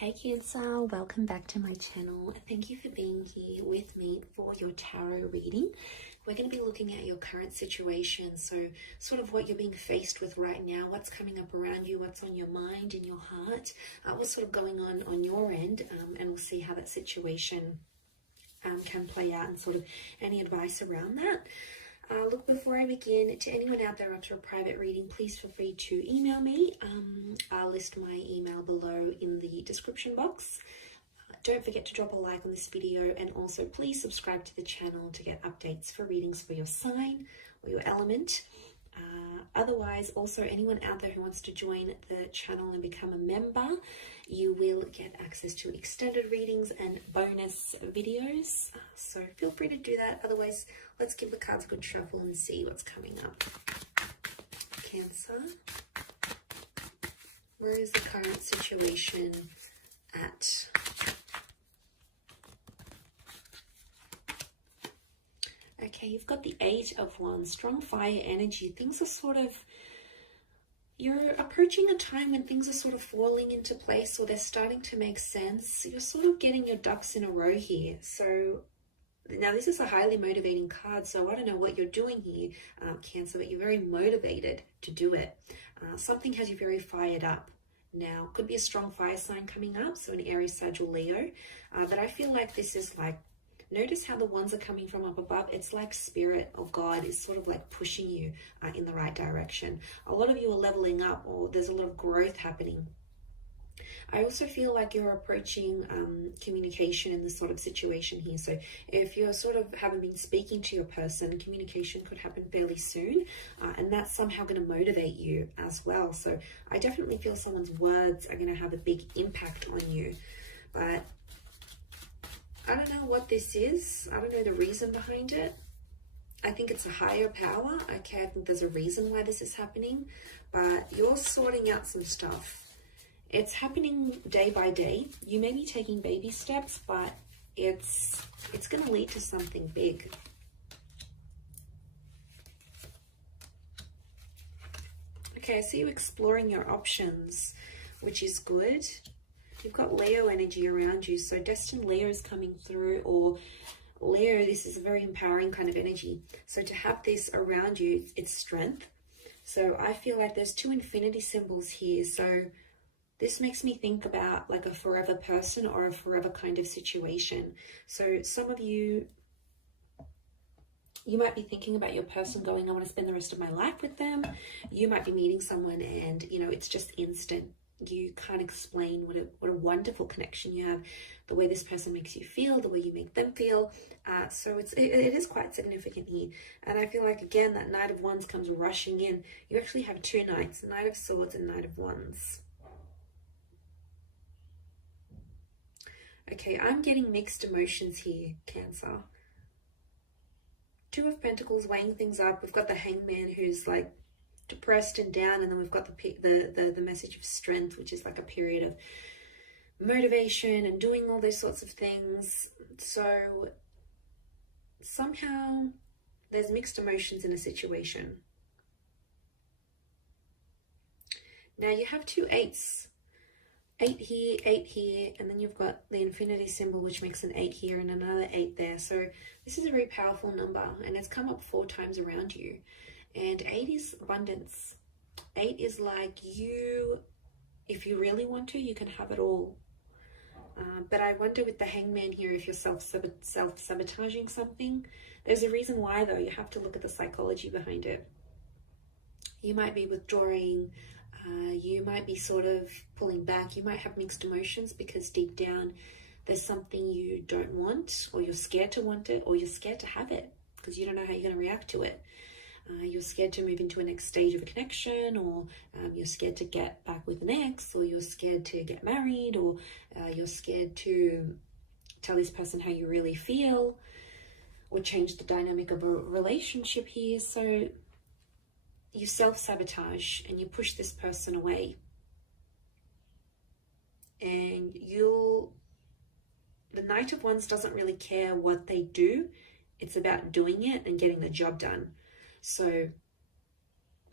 Hey Cancer, welcome back to my channel. Thank you for being here with me for your tarot reading. We're going to be looking at your current situation, so sort of what you're being faced with right now, what's coming up around you, what's on your mind and your heart, what's sort of going on your end, and we'll see how that situation can play out and sort of any advice around that. Look, before I begin, to anyone out there after a private reading, please feel free to email me. I'll list my email below in the description box. Don't forget to drop a like on this video, and also please subscribe to the channel to get updates for readings for your sign or your element. Otherwise, also anyone out there who wants to join the channel and become a member, you will get access to extended readings and bonus videos. So feel free to do that. Otherwise, let's give the cards a good shuffle and see what's coming up. Cancer, where is the current situation at? Okay, you've got the Eight of Wands, strong fire energy. Things are sort of, you're approaching a time when things are sort of falling into place, or they're starting to make sense. You're sort of getting your ducks in a row here. So now this is a highly motivating card, so I don't know what you're doing here, Cancer, but you're very motivated to do it. Something has you very fired up. Now, could be a strong fire sign coming up, so an Aries, Sag, or Leo. But I feel like this is like, notice how the ones are coming from up above. It's like Spirit of God is sort of like pushing you in the right direction. A lot of you are leveling up, or there's a lot of growth happening. I also feel like you're approaching communication in this sort of situation here. So if you're sort of haven't been speaking to your person, communication could happen fairly soon. And that's somehow going to motivate you as well. So I definitely feel someone's words are going to have a big impact on you. But I don't know what this is. I don't know the reason behind it. I think it's a higher power. Okay, I think there's a reason why this is happening. But you're sorting out some stuff. It's happening day by day. You may be taking baby steps, but it's going to lead to something big. Okay, I see you exploring your options, which is good. You've got Leo energy around you, so destined Leo is coming through, or Leo, this is a very empowering kind of energy. So to have this around you, it's strength. So I feel like there's two infinity symbols here. So this makes me think about like a forever person or a forever kind of situation. So some of you might be thinking about your person going, I want to spend the rest of my life with them. You might be meeting someone and, you know, it's just instant. You can't explain what a wonderful connection you have, the way this person makes you feel, the way you make them feel. So it is quite significant here. And I feel like, again, that Knight of Wands comes rushing in. You actually have two Knights, Knight of Swords and Knight of Wands. Okay, I'm getting mixed emotions here, Cancer. Two of Pentacles weighing things up. We've got the Hangman who's like depressed and down, and then we've got the message of strength, which is like a period of motivation and doing all those sorts of things. So somehow there's mixed emotions in a situation. Now you have two eights, 8 here, and then you've got the infinity symbol, which makes an 8 here and another 8 there. So this is a very powerful number, and it's come up 4 times around you. And 8 is abundance. 8 is like you, if you really want to, you can have it all. But I wonder with the Hangman here, if you're self-sabotaging something. There's a reason why, though. You have to look at the psychology behind it. You might be withdrawing. You might be sort of pulling back. You might have mixed emotions because deep down there's something you don't want, or you're scared to want it, or you're scared to have it because you don't know how you're going to react to it. You're scared to move into a next stage of a connection, or you're scared to get back with an ex, or you're scared to get married, or you're scared to tell this person how you really feel, or change the dynamic of a relationship here. So you self-sabotage and you push this person away. And the Knight of Wands doesn't really care what they do. It's about doing it and getting the job done. So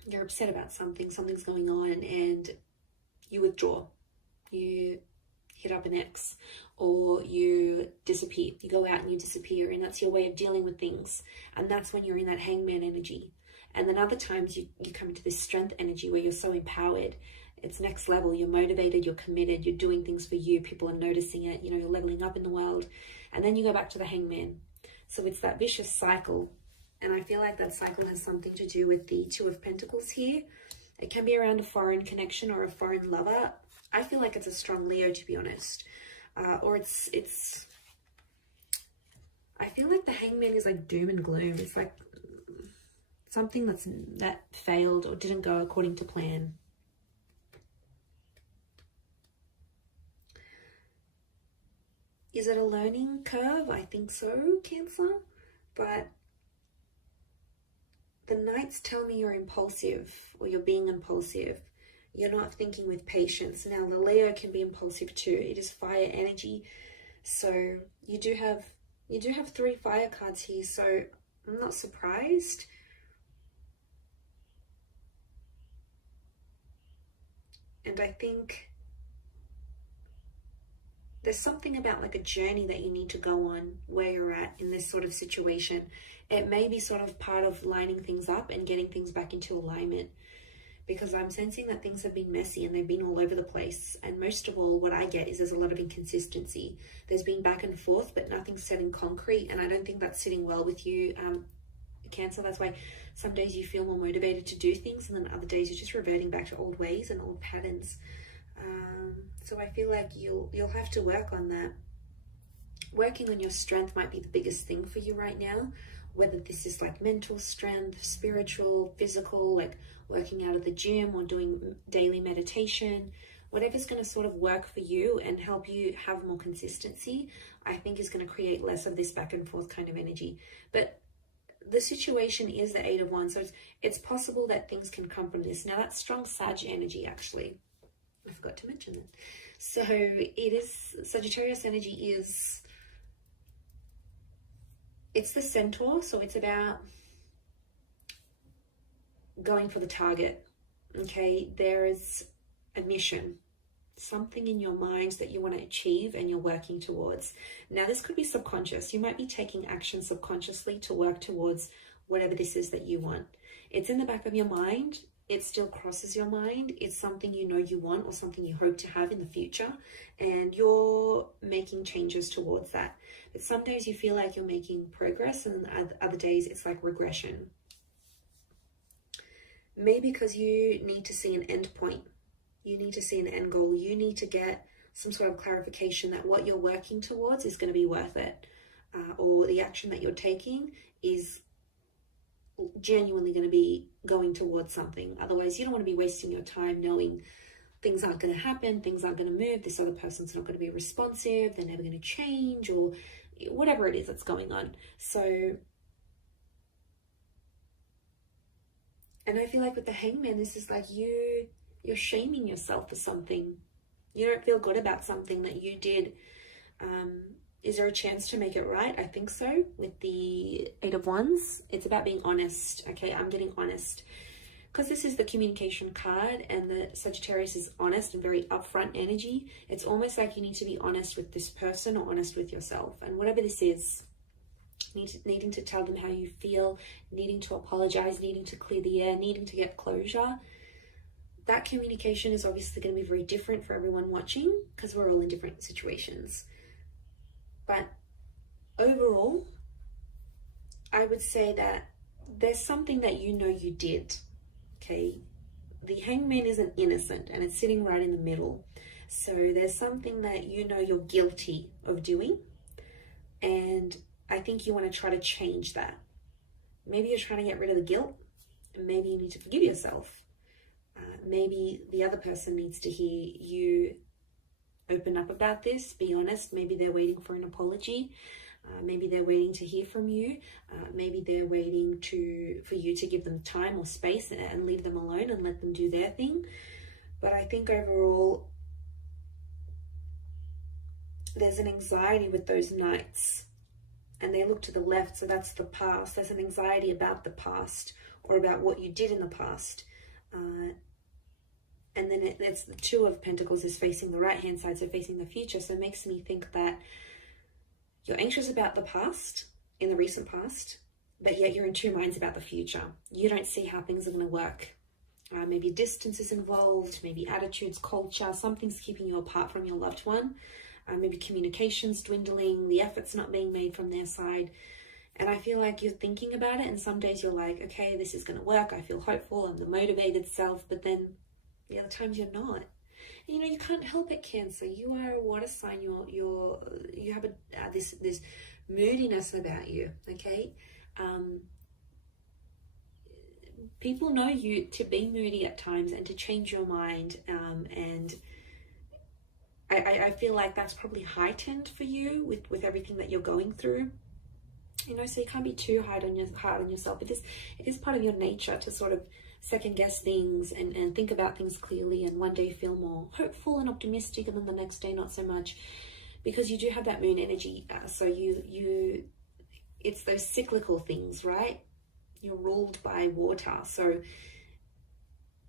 you're upset about something's going on, and you withdraw. You hit up an ex, or you disappear. You go out and you disappear, and that's your way of dealing with things. And that's when you're in that hangman energy. And then other times you come into this strength energy where you're so empowered. It's next level. You're motivated, you're committed, you're doing things for you. People are noticing it, you know, you're leveling up in the world. And then you go back to the hangman. So it's that vicious cycle. And I feel like that cycle has something to do with the Two of Pentacles here. It can be around a foreign connection or a foreign lover. I feel like it's a strong Leo, to be honest. Or it's I feel like the hangman is like doom and gloom. It's like something that failed or didn't go according to plan. Is it a learning curve? I think so, Cancer. But the Knights tell me you're impulsive, or you're being impulsive. You're not thinking with patience. Now, the Leo can be impulsive too. It is fire energy. So you do have 3 fire cards here. So I'm not surprised. And I think there's something about like a journey that you need to go on where you're at in this sort of situation. It may be sort of part of lining things up and getting things back into alignment, because I'm sensing that things have been messy and they've been all over the place. And most of all, what I get is there's a lot of inconsistency. There's been back and forth, but nothing's set in concrete. And I don't think that's sitting well with you, Cancer. That's why some days you feel more motivated to do things, and then other days you're just reverting back to old ways and old patterns. So I feel like you'll have to work on that. Working on your strength might be the biggest thing for you right now, whether this is like mental strength, spiritual, physical, like working out at the gym or doing daily meditation. Whatever's going to sort of work for you and help you have more consistency, I think is going to create less of this back and forth kind of energy. But the situation is the 8 of Wands, so it's possible that things can come from this. Now, that's strong Sag energy, actually. I forgot to mention that. So it is, Sagittarius energy is, it's the centaur, so it's about going for the target, okay? There is a mission, something in your mind that you want to achieve and you're working towards. Now, this could be subconscious. You might be taking action subconsciously to work towards whatever this is that you want. It's in the back of your mind. It still crosses your mind. It's something you know you want or something you hope to have in the future, and you're making changes towards that. But some days you feel like you're making progress, and other days it's like regression. Maybe because you need to see an end point. You need to see an end goal. You need to get some sort of clarification that what you're working towards is going to be worth it, or the action that you're taking is genuinely going to be going towards something. Otherwise, you don't want to be wasting your time knowing things aren't going to happen, things aren't going to move, this other person's not going to be responsive, they're never going to change, or whatever it is that's going on. So, and I feel like with the Hangman, this is like you're shaming yourself for something. You don't feel good about something that you did. Is there a chance to make it right? I think so. With the 8 of Wands, it's about being honest. Okay, I'm getting honest. Because this is the communication card, and the Sagittarius is honest and very upfront energy. It's almost like you need to be honest with this person or honest with yourself. And whatever this is, needing to tell them how you feel, needing to apologize, needing to clear the air, needing to get closure. That communication is obviously going to be very different for everyone watching, because we're all in different situations. But overall, I would say that there's something that you know you did, okay? The Hangman isn't innocent, and it's sitting right in the middle. So there's something that you know you're guilty of doing, and I think you want to try to change that. Maybe you're trying to get rid of the guilt, and maybe you need to forgive yourself. Maybe the other person needs to hear you open up about this, be honest. Maybe they're waiting for an apology. Maybe they're waiting to hear from you. Maybe they're waiting for you to give them time or space and leave them alone and let them do their thing. But I think overall, there's an anxiety with those Knights, and they look to the left, so that's the past. There's an anxiety about the past, or about what you did in the past. And then it's the Two of Pentacles is facing the right hand side, so facing the future. So it makes me think that you're anxious about the past, in the recent past, but yet you're in two minds about the future. You don't see how things are going to work. Maybe distance is involved, maybe attitudes, culture, something's keeping you apart from your loved one. Maybe communication's dwindling, the effort's not being made from their side. And I feel like you're thinking about it, and some days you're like, okay, this is going to work. I feel hopeful. I'm the motivated self. But then the other times you're not. And, you know, you can't help it, Cancer. You are a water sign. You have this moodiness about you. Okay. People know you to be moody at times and to change your mind. And I feel like that's probably heightened for you with everything that you're going through. You know, so you can't be too hard on yourself. It is part of your nature to sort of second guess things and think about things clearly, and one day feel more hopeful and optimistic, and then the next day not so much, because you do have that moon energy. So it's those cyclical things, right? You're ruled by water, so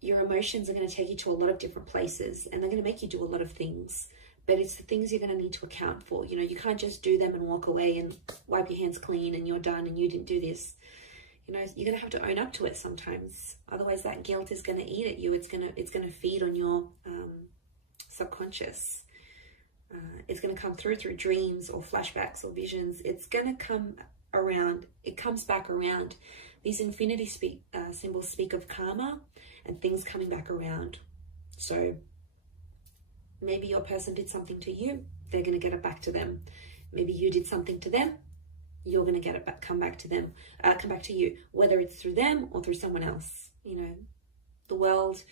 your emotions are going to take you to a lot of different places, and they're going to make you do a lot of things. But it's the things you're going to need to account for. You know, you can't just do them and walk away and wipe your hands clean and you're done and you didn't do this. You know, you're going to have to own up to it sometimes. Otherwise, that guilt is going to eat at you. It's going to feed on your subconscious. It's going to come through dreams or flashbacks or visions. It's going to come around. It comes back around. These infinity symbols speak of karma and things coming back around. So maybe your person did something to you, they're going to get it back to them. Maybe you did something to them, you're going to get it back, come back to you, whether it's through them or through someone else. You know, the world,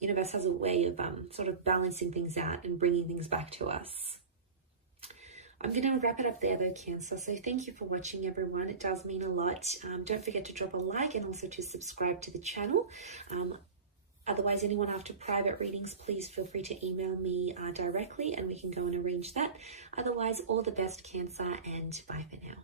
universe has a way of sort of balancing things out and bringing things back to us. I'm going to wrap it up there though, Cancer. So thank you for watching, everyone. It does mean a lot. Don't forget to drop a like and also to subscribe to the channel. Otherwise, anyone after private readings, please feel free to email me directly and we can go and arrange that. Otherwise, all the best, Cancer, and bye for now.